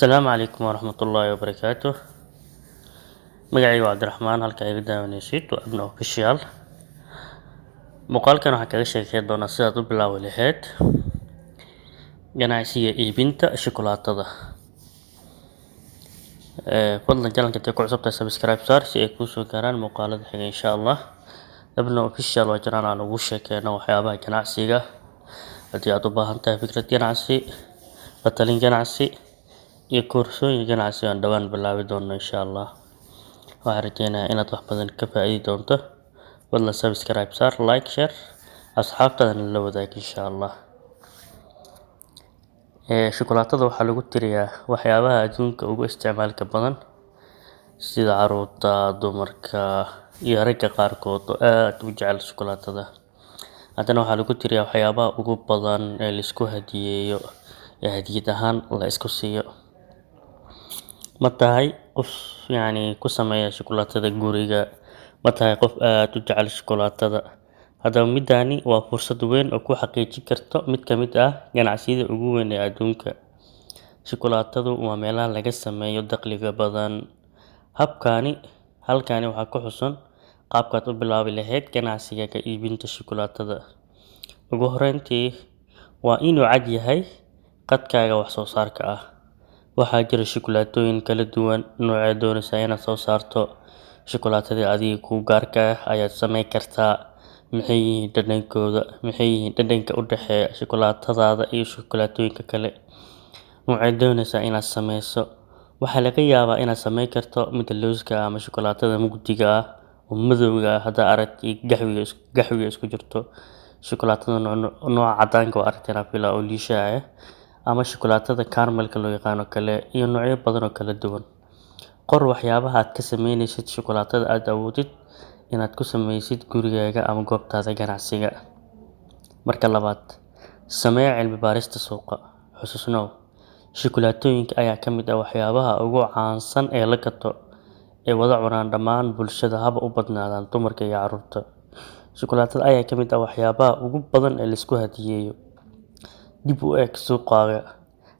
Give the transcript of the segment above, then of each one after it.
Asalaamu calaykum waraxmatullaahi wabarakaatuh. Magacayga waa Cabdiraxmaan, halka iga daawanaysid waa Abna Official. Muuqaalkan waxaan kaga sheekeyn doonaa sidaad u bilaawi lahayd ganacsiga iibinta shukulaatada. Fadlan channelka haddii ku cusub tahay subscribe saar si ay kuu soo gaaraan muuqaalada xiga insha Allah. Abna Official waa channel aan ugu sheekeyno waxyaabaha ganacsiga. Haddii aad u baahan tahay fikrad ganacsi, la-talin ganacsi, iyo koorsooyin ganacsi aan dhawaan bilaabi doono insha Allah. Waxaan rajeynayaa inaad wax badan ka faa'iidi doonto. Fadlan subscribe saar, like, share, asxaabtaadana la wadaag insha Allah. Shukulaatada waxaa lagu tiriyaa waxyaabaha adduunka ugu isticmaalka badan, sida carruurta, dumarka, iyo ragga qaarkood oo aad u jecel shukulaatada. Haddana waxaa lagu tiriyaa waxyaabaha ugu badan ee la isku hadiyeeyo, ee hadiyad ahaan la isku siiyo. Ma tahay qof ku sameeya shukulaatada guriga? Ma tahay qof aad u jecel shukulaatada? Haddaba middaani waa fursad weyn oo ku xaqiijin karto mid ka mid ah ganacsiyada ugu weyn ee adduunka. Shukulaatadu waa meelaha laga sameeyo dakhliga badan. Halkani waxaa ku xusan qaabkaad u bilaabi lahayd ganacsiga ka iibinta shukulaatada. Ugu horreyntii, waa inuu cad yahay khadkaaga wax soo saarka ah. Waxaa jira shukulaatooyin kala duwan, noocee doonaysaa inaad soo saarto. Shukulaatadii adiga kuu gaarka ah ayaad samayn kartaa. Maxay yihiin dhadhankooda? Maxay yihiin dhadhanka u dhexeeya shukulaatadaada iyo shukulaatooyinka kale? Noocee doonaysaa inaad sameyso? Waxaa laga yaabaa inaad samayn karto midda lowska ama shukulaatada mugdiga ah oo madowga ah haddaad aragtid qaxwiga isku jirto. Shukulaatada nooca cadaanka waa aragteen filaa oo liishaha ama shukulaatada caramel-ka loo yaqaano kale, iyo noocyo badan oo kala duwan. Qor waxyaabaha aad ka sameynaysid shukulaatada aad awoodid inaad ku sameysid gurigaaga ama goobtaada ganacsiga. Marka labaad, samee cilmi baarista suuqa. Xusuusnow, shukulaatooyinka ayaa ka mid ah waxyaabaha ugu caansan ee la gato ee wada cunaan dhammaan bulshada, haba u badnaadaan dumarka iyo carruurta. Shukulaatada ayaa ka mid ah waxyaabaha ugu badan ee la isku hadiyeeyo. Dib u eeg suuqaaga.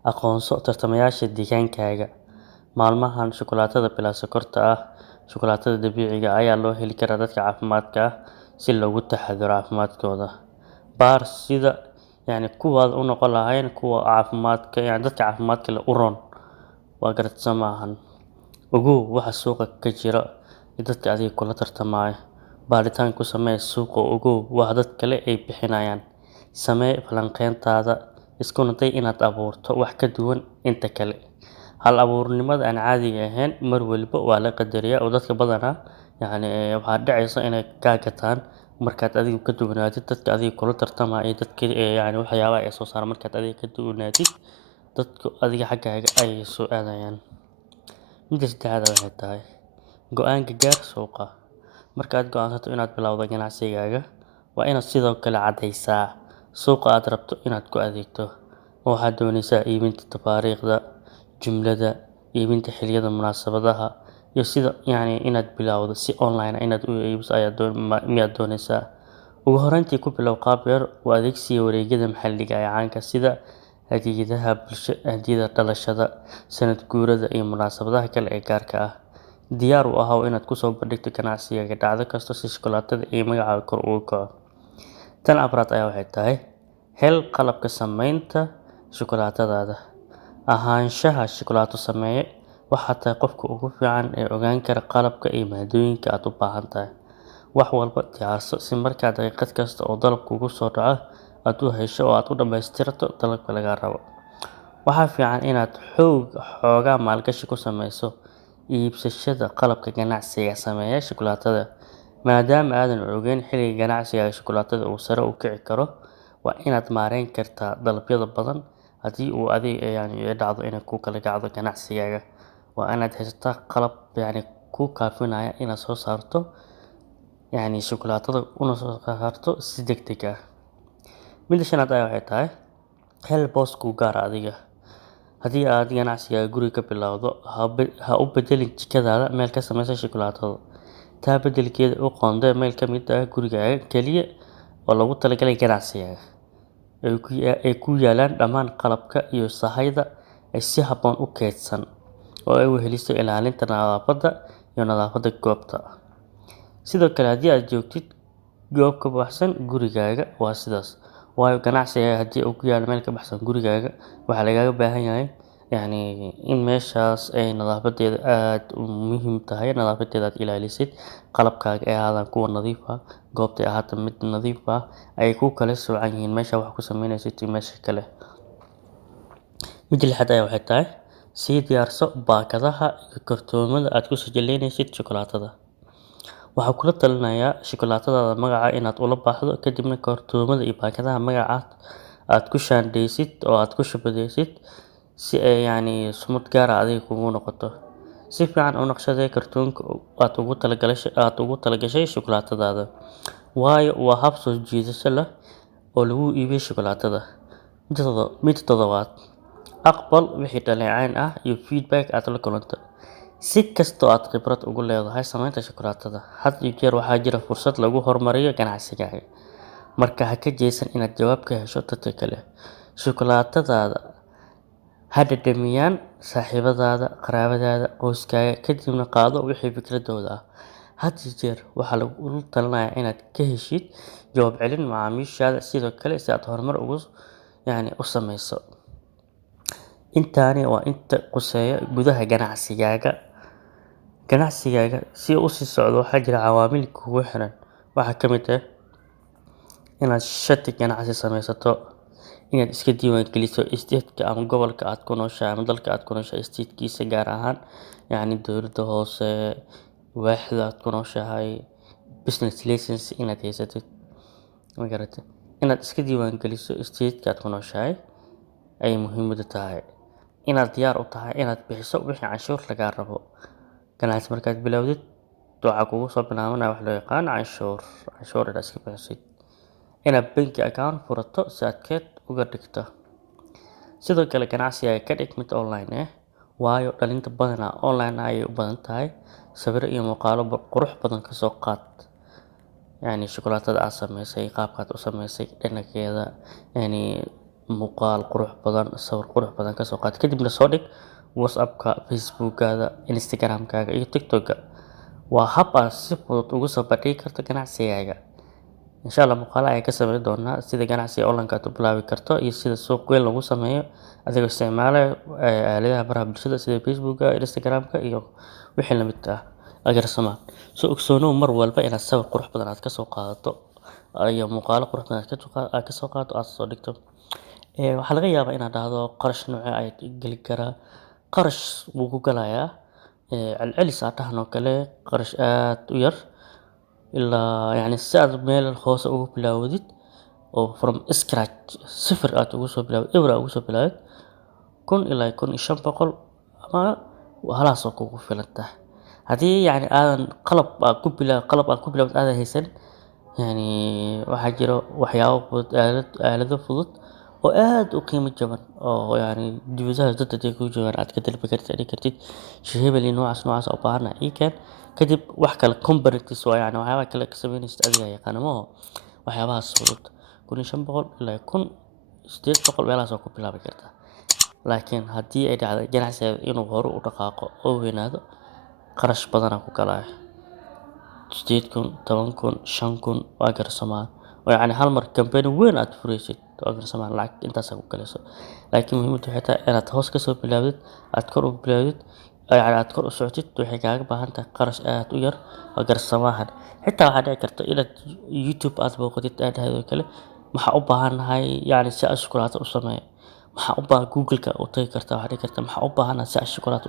Aqoonso tartamayaasha deegaankaaga. Maalmahan shukulaatada bilaa sokorta ah, shukulaatada dabiiciga ah ayaa loo heli karaa dadka caafimaadka ah si loogu taxadaro caafimaadkooda. Baar sida kuwaad u noqon lahayn kuwa dadka caafimaadka leh u roon. Waa garadso maahan. Ogow waxa suuqa ka jira iyo dadka adiga kula tartamaya. Baaritaan ku samee suuqa oo ogow waxa dad kale ay bixinayaan. Samee falanqeyntaada. Iskuna day inaad abuurto wax ka duwan inta kale. Hal-abuurnimada aan caadiga ahayn mar walba waa la qadariyaa oo dadka badanaa waxaa dhacaysa inay kaa gataan markaad adigu ka duwanaatid dadka adiga kula tartamaya iyo dadka waxyaabaha ay soo saaraan. Markaad adiga ka duwanaatid, dadku adiga xaggaaga ayay soo aadayaan. Midda saddexaad waxay tahay go'aanka gaar suuqa. Markaad go'aansato inaad bilowdo ganacsigaaga, waa inaad sidoo kale caddeysaa suuqa aad rabto inaad ku adeegto. Waxaad doonaysaa iibinta tafaariiqda, jumlada, iibinta xilliyada munaasabadaha, iyo sida inaad bilowdo si online ah inaad u iibiso miyaad doonaysaa. Ugu horreyntii ku bilow qaab yar u adeegsiga wareegyada maxalliga ah ee caanka sida hadiyadaha hadiyada dhalashada, sanad guurada, iyo munaasabadaha kale ee gaarka ah. Diyaar u ahow inaad ku soo bandhigto ganacsigaaga dhacdo kasta si shukulaatada iyo magacaaga kor ugu kaco. Tan afraad waxay tahay hel qalabka samaynta shukulaatadaada. Ahaanshaha shukulaato sameeye waxaad tahay qofka ugu fiican ee ogaan kara qalabka iyo maaddooyinka aad u baahan tahay. Wax walba diyaarso si markaa daqiiqad kasta oo dalab kugu soo dhaco aad u hesho oo aad u dhammaystirto dalabka lagaa rabo. Waxaa fiican inaad xoogaa maalgashi ku sameyso iibsashada qalabka ganacsiga sameeya shukulaatada. Maadaama aadan ogeyn xilliga ganacsigaaga shukulaatada uu sare u kici karo, waa inaad maareyn kartaa dalabyada badan. Haddii uu ay dhacdo inay ku kala kacdo ganacsigaaga, waa inaad haysataa qalab ku kaafinaya inaad soo saarto shukulaatada una soo saarto si degdeg ah. Midda shanaad waxay tahay hel boos kuu gaar ah adiga. Haddii aad ganacsigaaga guriga ka bilowdo, ha u beddelin jikadaada meel ka samaysan shukulaatada. Taa beddelkeeda u qoondee meel ka mid ah gurigaaga kaliya oo loogu talagalay ganacsigaaga. Ay ku yaalaan dhammaan qalabka iyo sahayda ay si habboon u keydsan oo ay weheliso ilaalinta nadaafadda iyo nadaafadda goobta. Sidoo kale, haddii aad joogtid goob ka baxsan gurigaaga waa sidaas, waayo ganacsigaaga haddii uu ku yaalo meel ka baxsan gurigaaga, waxaa lagaaga baahan yahay in meeshaas ay nadaafadeeda aad u muhiim tahay, nadaafadeeda aad ilaalisid, qalabkaaga ay ahaadaan kuwo nadiif ah, goobta ay ahaato mid nadiif ah, ay ku kala soocan yihiin meesha wax ku sameynaysid iyo meesha kale. Midda lixaad ayaa waxay tahay sii diyaarso baakadaha iyo kartoomada aad ku sajilaynaysid shukulaatada. Waxaan kula talinayaa shukulaatadaada magaca inaad ula baxdo, kadibna kartoomada iyo baakadaha magaca aad ku shaandhaysid oo aad ku shabadaysid si ay sumad gaar ah adiga kugu noqoto. Si fiican u naqshadee kartoonka aad ugu talagashay shukulaatadaada, waayo waa hab soo jiidasho leh oo lagu iibiyo shukulaatada. Midda toddobaad, aqbal wixii dhaleecayn ah iyo feedback aad la kulanto. Si kastoo aad khibrad ugu leedahay samaynta shukulaatada, had iyo jeer waxaa jira fursad lagu horumariyo ganacsigaaga. Marka ha ka jeesan inaad jawaab ka hesho dadka kale. Shukulaatadaada ha dhadhamiyaan saaxiibadaada, qaraabadaada, qoyskaaga, kadibna qaado wixii fikradooda ah. Had iyo jeer waxaa lagula talinayaa inaad ka heshid jawaab celin macaamiishaada sidoo kale si aad horumar u sameyso. Intaani waa inta quseeya gudaha ganacsigaaga si uu u sii socdo. Waxaa jira cawaamil kugu xiran, waxaa ka mid ah inaad shati ganacsi sameysato, inaad iska diiwaan geliso state-ka ama gobolka aad ku nooshahay ama dalka aad ku nooshahay state-kiisa gaar ahaan, dowladda hoose, waaxda aad ku nooshahay, business license inaad haysatid, ma garatay. Inaad iska diiwaan geliso state-ka aad ku nooshahay ayay muhiimadu tahay. Inaad diyaar u tahay inaad bixiso wixii canshuur lagaa rabo. Ganacsi markaad bilowdid, waxaa kugu soo bilaabanaya wax loo yaqaan canshuur inaad iska bixisid. Inaad bank account furato si aad keyd uga dhigto. Sidoo kale, ganacsigaaga ka dhig mid online ah, waayo dhalinta badanaa online ayay u badan tahay. Sawirro iyo muuqaallo qurux badan ka soo qaad shukulaatada aad sameysay, qaabkaad u sameysay, dhanakeeda, muuqaal qurux badan, sawir qurux badan ka soo qaad, kadibna soo dhig WhatsApp-ka, Facebook-gaada, Instagram-kaaga iyo TikTok-ga. waa hab aad si fudud ugu soo bandhigi karto ganacsigaaga. Insha Allah muuqaal ayaan ka sameyn doonaa sida ganacsiga online aad u bilaabi karto iyo sida suuq weyn lagu sameeyo adigoo isticmaalaya aaladaha baraha bulshada sida Facebook-ga, Instagram-ka iyo wixii la mid ah. Agarsama soo ogsoonow mar walba inaad sawir qurux badan aad ka soo qaadato iyo muuqaalo qurux badan aad ka soo qaadato aad soo dhigto. Waxaa laga yaabaa inaad dhahdo qarash noocee ayaad geli karaa. Qarash wuu ku galayaa celcelis aad dhahnoo kale qarash aad u yar ilaa si aad meel hoose ugu bilaawdid oo from scratch sifir aad ugu soo bilaawdid eber aad ugu soo bilaawdid 1000 ilaa 1500 ama halaas oo kugu filan tahay. Haddii aadan qalab aad ku bilaawdid aadan haysan, waxaa jiro waxyaabo fudud, aalado fudud oo aad u qiimo jaban oo dibadaha dadka ay ku joogaan aad ka dalban kartid, dhihi kartid shay hebel iyo noocaas u baahanahay ii keen, kadib wax kale components waxyaabaha kale ka sameynaysid adiga yaqaan waxyaabahaas fudud 1500 ilaa 1800 meelahaas oo ku bilaabi kartaa. Laakiin haddii ay dhacdo ganacsiga inuu hore u dhaqaaqo oo weynaado, qarash badan ku galaya 8000, 10000, 5000 waa garsamaa oo hal mar company weyn aad furaysid waa garsamaa lacag intaas ku galayso. Laakiin muhiimadu waxay tahay inaad hoos ka soo bilaawdid, aad kor u bilaawdid, aad kor u socotid, waxay kaaga baahan tahay qarash aad u yar waa garsamahan. Xitaa waxaa dhici karta inaad YouTube aad booqatid aad dhahdo kale maxaa u baahanahay si aad shukulaato u sameeyo, maxaa u baahan Google-ka u tagi kartaa, waxaa dhihi kartaa maxaa u baahanahay si aad shukulaato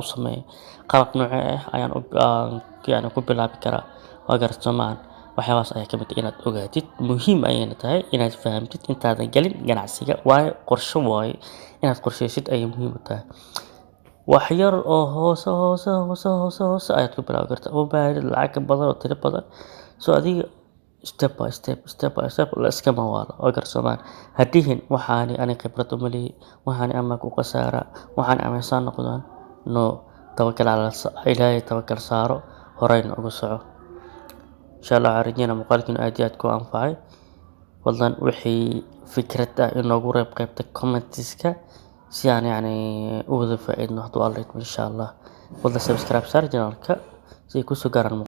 u sameeyo, qalab noocee ah ayaan ku bilaabi karaa waa garsamahan. Waxyaabahaas ayaa ka mid ah inaad ogaatid, muhiim ayayna tahay inaad fahamtid intaadan galin ganacsiga, waayo qorshe waaye inaad qorsheysid ayay muhiim u tahay. Wax yar oo hoose ayaad ku bilaabi kartaa, uma baahnid lacag badan oo tiro badan. Adiga step by step la iskama waalo waa garsamaan. Hadhihin waxaani ani khibrad uma lihi, waxaani ama ku khasaara, waxaani ama saan noqdaan. No, tawakkal ala Ilaahay tawakkal saaro, horeyna ugu soco. Insha Allah waxaan rajeynayaa muuqaalkan aad iyo aad ku anfacay. Fadlan wixii fikrad ah inoogu reeb qaybta comments-ka si aan u wada faa'iidno hadduu Alle idmo insha Allah. Wada subscribe saar channelka si ay kusoo gaaraan